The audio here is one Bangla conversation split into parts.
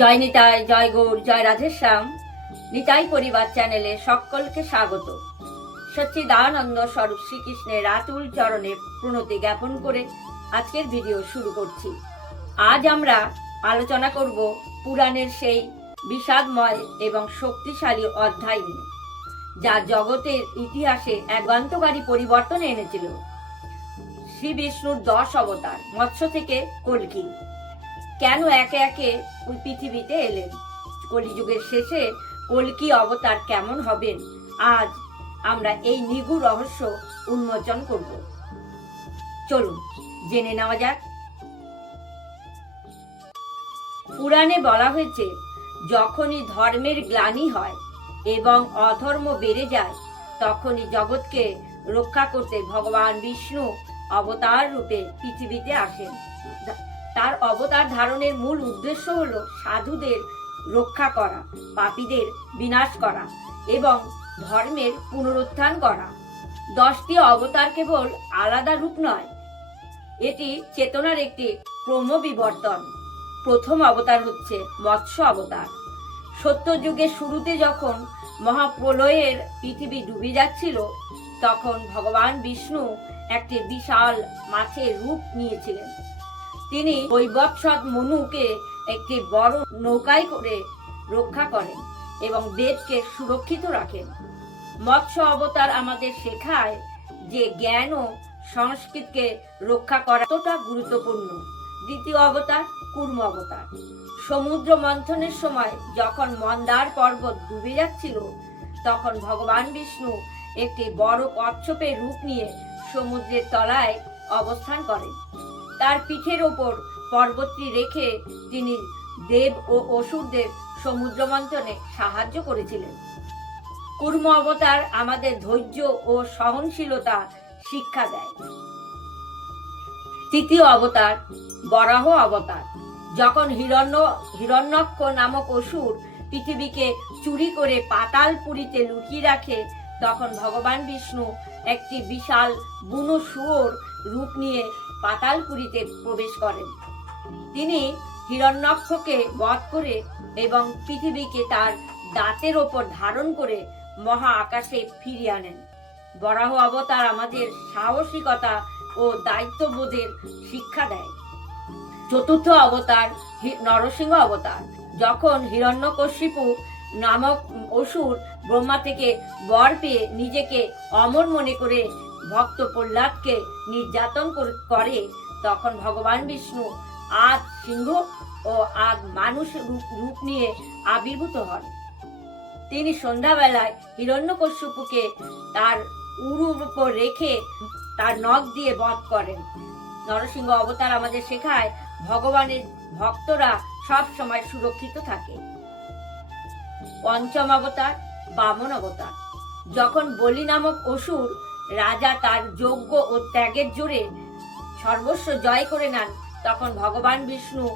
জয় নিতাই, জয় গৌর, জয় রাধেশ্যাম। নিতাই পরিবার চ্যানেলে সকলকে স্বাগত। সচ্চিদানন্দ স্বরূপ শ্রীকৃষ্ণের আতুল চরণে প্রণতি জ্ঞাপন করে আজকের ভিডিও শুরু করছি। আজ আমরা আলোচনা করব পুরাণের সেই বিষাদময় এবং শক্তিশালী অধ্যায় নিয়ে, যা জগতের ইতিহাসে এক যুগান্তকারী পরিবর্তন এনেছিল। শ্রী বিষ্ণুর 10 অবতার মৎস্য থেকে কল্কি কেন একে একে পৃথিবীতে এলেন? কলিযুগের শেষে কল্কি অবতার কেমন হবেন? আজ আমরা এই নিগূঢ় রহস্য উন্মোচন করব। চলুন জেনে নেওয়া যাক। পুরাণে বলা হয়েছে, যখনই ধর্মের গ্লানি হয় এবং অধর্ম বেড়ে যায়, তখনই জগৎকে রক্ষা করতে ভগবান বিষ্ণু অবতার রূপে পৃথিবীতে আসেন। তার অবতার ধারণের মূল উদ্দেশ্য হল সাধুদের রক্ষা করা, পাপীদের বিনাশ করা এবং ধর্মের পুনরুত্থান করা। 10টি অবতার কেবল আলাদা রূপ নয়, এটি চেতনার একটি ক্রমবিবর্তন। প্রথম অবতার হচ্ছে মৎস্য অবতার। সত্যযুগের শুরুতে যখন মহাপ্রলয়ের পৃথিবী ডুবে যাচ্ছিল, তখন ভগবান বিষ্ণু একটি বিশাল মাছের রূপ নিয়েছিলেন। তিনি বৈবৎসৎ মনুকে একটি বড় নৌকায় করে রক্ষা করেন এবং দেবকে সুরক্ষিত রাখেন। মৎস্য অবতার আমাদের শেখায় যে জ্ঞান ও সংস্কৃতিকে রক্ষা করা কতটা গুরুত্বপূর্ণ। দ্বিতীয় অবতার কূর্ম অবতার। সমুদ্র মন্থনের সময় যখন মন্দার পর্বত ডুবে যাচ্ছিল, তখন ভগবান বিষ্ণু একটি বড় কচ্ছপের রূপ নিয়ে সমুদ্রের তলায় অবস্থান করেন। তার পিঠের ওপর পর্বতটি রেখে তিনি দেব ও অসুরদের সমুদ্র মন্থনে সাহায্য করেছিলেন। কূর্ম অবতার আমাদের ধৈর্য ও সহনশীলতা শিক্ষা দেয়। তৃতীয় অবতার বরাহ অবতার। যখন হিরণ্যক্ষ নামক অসুর পৃথিবীকে চুরি করে পাতালপুরীতে লুকিয়ে রাখে, তখন ভগবান বিষ্ণু একটি বিশাল বুনো শুয়োর রূপ নিয়ে পাতালপুরীতে প্রবেশ করেন। তিনি হিরণ্যক্ষকে বধ করে এবং পৃথিবীকে তার দাঁতের ওপর ধারণ করে মহা আকাশে ফিরিয়ে আনেন। বরাহ অবতার আমাদের সাহসিকতা ও দায়িত্ববোধের শিক্ষা দেয়। চতুর্থ অবতার নরসিংহ অবতার। যখন হিরণ্যকশিপু নামক অসুর ব্রহ্মা থেকে বর পেয়ে নিজেকে অমর মনে করে ভক্ত প্রহ্লাদকে নির্যাতন করে, তখন ভগবান বিষ্ণু আদ সিংহ ও আদ মানুষ রূপ নিয়ে আবির্ভূত হন। তিনি সন্ধ্যাবেলায় হিরণ্যকশিপুকে তার উরুর উপর রেখে তার নখ দিয়ে বধ করেন। নরসিংহ অবতার আমাদের শেখায় ভগবানের ভক্তরা সব সময় সুরক্ষিত থাকে। পঞ্চম অবতার বামন অবতার। যখন বলি নামক অসুর রাজা তার যজ্ঞ ও ত্যাগের জোরে সর্বস্ব জয় করে নেন, তখন ভগবান বিষ্ণু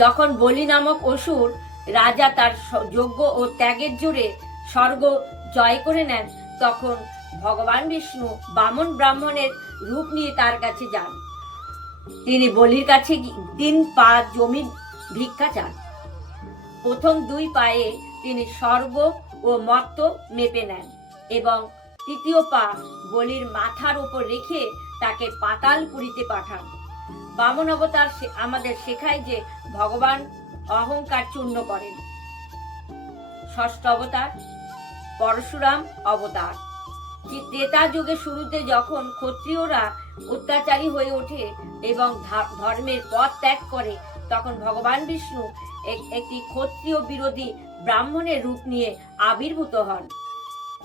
যখন বলি নামক অসুর রাজা তার যজ্ঞ ও ত্যাগের জোরে স্বর্গ জয় করে নেন, তখন ভগবান বিষ্ণু বামন ব্রাহ্মণের রূপ নিয়ে তার কাছে যান। তিনি বলির কাছে 3 পা জমি ভিক্ষা চান। প্রথম 2 পায়ে তিনি স্বর্গ ও মর্ত্য মেপে নেন এবং তৃতীয় পা বলির মাথার উপর রেখে তাকে পাতালপুরীতে পাঠান। বামন অবতার আমাদের শেখায় যে ভগবান অহংকার চূর্ণ করেন। ষষ্ঠ অবতার পরশুরাম অবতার। ত্রেতা যুগের শুরুতে যখন ক্ষত্রিয়রা অত্যাচারী হয়ে ওঠে এবং ধর্মের পথ ত্যাগ করে, তখন ভগবান বিষ্ণু একটি ক্ষত্রিয় বিরোধী ব্রাহ্মণের রূপ নিয়ে আবির্ভূত হন।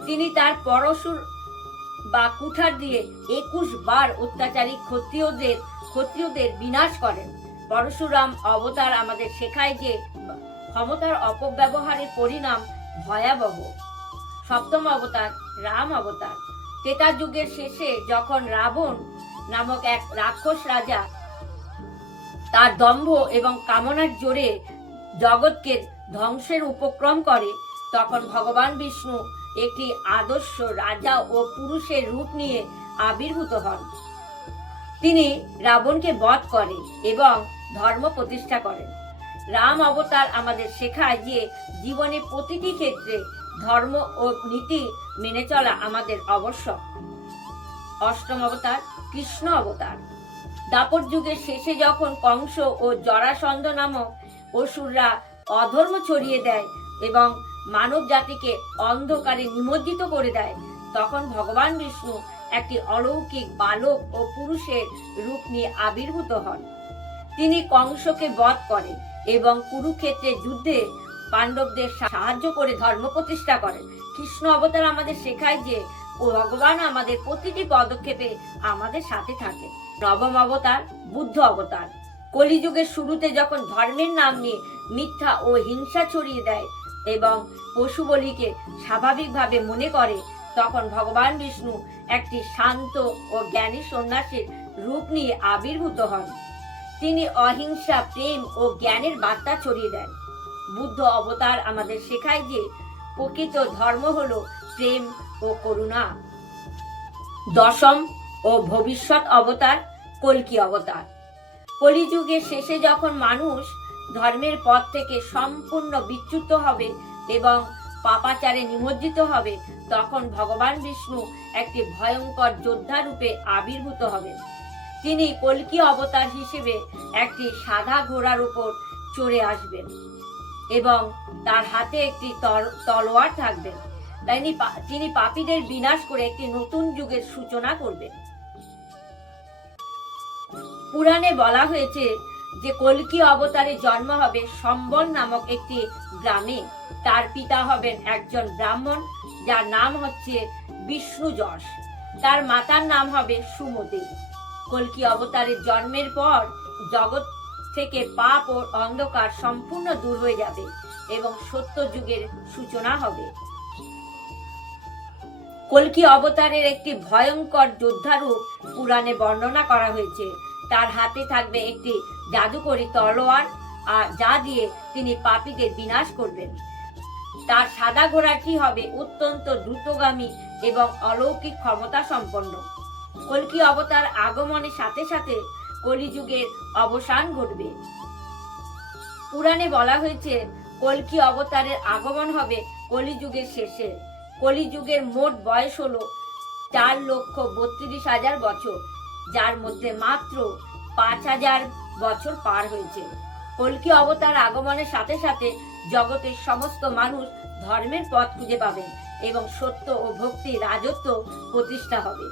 তিনি তার পরশুর বা কুঠার দিয়ে 21 বার অত্যাচারী ক্ষত্রিয়দের বিনাশ করেন। পরশুরাম অবতার আমাদের শেখায় যে ক্ষমতার অপব্যবহারের পরিণাম ভয়াবহ। সপ্তম অবতার রাম অবতার। ত্রেতা যুগের শেষে যখন রাবণ নামক এক রাক্ষস রাজা তার দম্ভ এবং কামনার জোরে জগৎকে ধ্বংসের উপক্রম করে, তখন ভগবান বিষ্ণু একটি আদর্শ রাজা ও পুরুষের রূপ নিয়ে আবির্ভূত হন। তিনি রাবণকে বধ করে এবং ধর্ম প্রতিষ্ঠা করেন। রাম অবতার আমাদের শেখায় যে জীবনে প্রতিটি ক্ষেত্রে ধর্ম ও নীতি মেনে চলা আমাদের আবশ্যক। অষ্টম অবতার কৃষ্ণ অবতার। দাপর যুগের শেষে যখন কংস ও জরাসন্ধ নামক অসুররা অধর্ম ছড়িয়ে দেয় এবং মানব জাতিকে অন্ধকারে নিমজ্জিত করে দেয়, তখন ভগবান বিষ্ণু একটি অলৌকিক বালক ও পুরুষের রূপ নিয়ে আবির্ভূত হন। তিনি কংসকে বধ করেন এবং কুরুক্ষেত্রের যুদ্ধে পাণ্ডবদের সাহায্য করে ধর্ম প্রতিষ্ঠা করেন। কৃষ্ণ অবতার আমাদের শেখায় যে ভগবান আমাদের প্রতিটি পদক্ষেপে আমাদের সাথে থাকে। নবম অবতার বুদ্ধ অবতার। কলিযুগের শুরুতে যখন ধর্মের নাম নিয়ে মিথ্যা ও হিংসা ছড়িয়ে দেয় এবং পশু বলিকে স্বাভাবিকভাবে মনে করে, তখন ভগবান বিষ্ণু একটি শান্ত ও জ্ঞানী সন্ন্যাসীর রূপ নিয়ে আবির্ভূত হন। তিনি অহিংসা, প্রেম ও জ্ঞানের বার্তা ছড়িয়ে দেন। বুদ্ধ অবতার আমাদের শেখায় যে প্রকৃত ধর্ম হলো প্রেম ও করুণা। দশম ও ভবিষ্যৎ অবতার কল্কি অবতার। কলিযুগের শেষে যখন মানুষ ধর্মের পথ থেকে সম্পূর্ণ বিচ্যুত হবে এবং পাপাচারে নিমজ্জিত হবে, তখন ভগবান বিষ্ণু একটি ভয়ঙ্কর যোদ্ধা রূপে আবির্ভূত হবেন। তিনি কল্কি অবতার হিসেবে একটি সাদা ঘোড়ার উপর চড়ে আসবেন এবং তার হাতে একটি তলোয়ার থাকবেন। তিনি পাপীদের বিনাশ করে একটি নতুন যুগের সূচনা করবেন। পুরাণে বলা হয়েছে যে কল্কি অবতারের জন্ম হবে সম্বল নামক একটি গ্রামে। তার পিতা হবেন একজন ব্রাহ্মণ যার নাম হচ্ছে বিষ্ণু যশ। তার মাতার নাম হবে সুমতি। কল্কি অবতারের জন্মের পর জগৎ থেকে পাপ ও অন্ধকার সম্পূর্ণ দূর হয়ে যাবে এবং সত্য যুগের সূচনা হবে। কল্কি অবতারের একটি ভয়ঙ্কর যোদ্ধারূপ পুরাণে বর্ণনা করা হয়েছে। তার হাতে থাকবে একটি জাদুকরী তলোয়ার, আর যা দিয়ে তিনি পাপীদের বিনাশ করবেন। তার সাদা ঘোড়াটি হবে অত্যন্ত দ্রুতগামী এবং অলৌকিক ক্ষমতা সম্পন্ন। কল্কি অবতার আগমনের সাথে সাথে কলিযুগের অবসান ঘটবে। পুরাণে বলা হয়েছে কল্কি অবতারের আগমন হবে কলিযুগের শেষে। কলিযুগের মোট বয়স হলো 4,32,000 বছর, যার মধ্যে মাত্র 5,000 বছর পার হয়েছে। কল্কি অবতার আগমনের সাথে সাথে জগতের সমস্ত মানুষ ধর্মের পথ খুঁজে পাবেন এবং সত্য ও ভক্তি রাজত্ব প্রতিষ্ঠা হবে।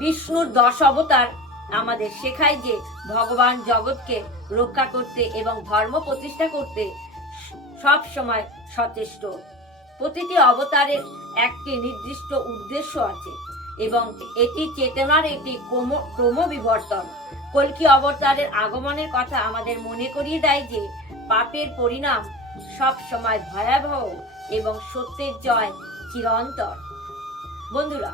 বিষ্ণুর 10 অবতার আমাদের শেখায় যে ভগবান জগৎকে রক্ষা করতে এবং ধর্ম প্রতিষ্ঠা করতে সব সময় সচেষ্ট। প্রতিটি অবতারের একটি নির্দিষ্ট উদ্দেশ্য আছে এবং এটি চেতনার একটি ক্রমবিবর্তন। কল্কি অবতারের আগমনের কথা আমাদের মনে করিয়ে দেয় যে পাপের পরিণাম সব সময় ভয়াবহ এবং সত্যের জয় চিরন্তর। বন্ধুরা,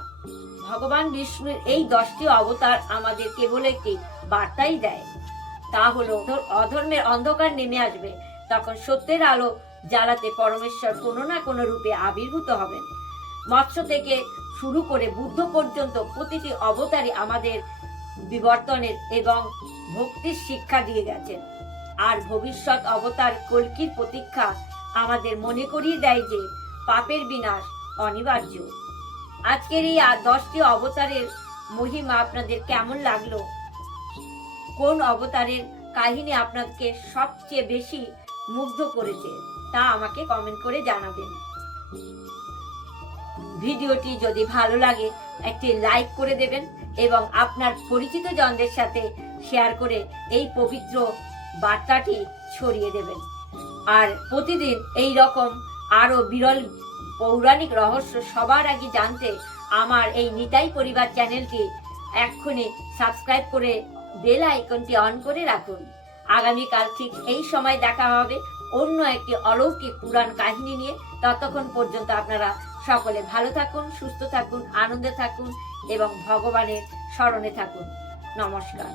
ভগবান বিষ্ণুর এই 10টি অবতার আমাদের কেবল একটি বার্তাই দেয়, তা হলো অধর্মের অন্ধকার নেমে আসবে, তখন সত্যের আলো জ্বালাতে পরমেশ্বর কোনো না কোনো রূপে আবির্ভূত হবেন। মৎস্য থেকে শুরু করে বুদ্ধ পর্যন্ত প্রতিটি অবতারই আমাদের বিবর্তনের এবং ভক্তির শিক্ষা দিয়ে গেছেন। আর ভবিষ্যৎ অবতার কল্কির প্রতীক্ষা আমাদের মনে করিয়ে দেয় যে পাপের বিনাশ অনিবার্য। আজকের এই 10টি অবতারের মহিমা আপনাদের কেমন লাগলো? কোন অবতারের কাহিনী আপনাকে সবচেয়ে বেশি মুগ্ধ করেছে তা আমাকে কমেন্ট করে জানাবেন। ভিডিওটি যদি ভালো লাগে একটি লাইক করে দেবেন এবং আপনার পরিচিত জনদের সাথে শেয়ার করে এই পবিত্র বার্তাটি ছড়িয়ে দেবেন। আর প্রতিদিন এই রকম আরো বিরল পৌরাণিক রহস্য সবার আগে জানতে আমার এই নিতাই পরিবার চ্যানেলটি এক্ষুনি সাবস্ক্রাইব করে বেল আইকনটি অন করে রাখুন। আগামীকাল ঠিক এই সময় দেখা হবে অন্য একটি অলৌকিক পুরাণ কাহিনী নিয়ে। ততক্ষণ পর্যন্ত আপনারা সকলে ভালো থাকুন, সুস্থ থাকুন, আনন্দে থাকুন এবং ভগবানের স্মরণে থাকুন। নমস্কার।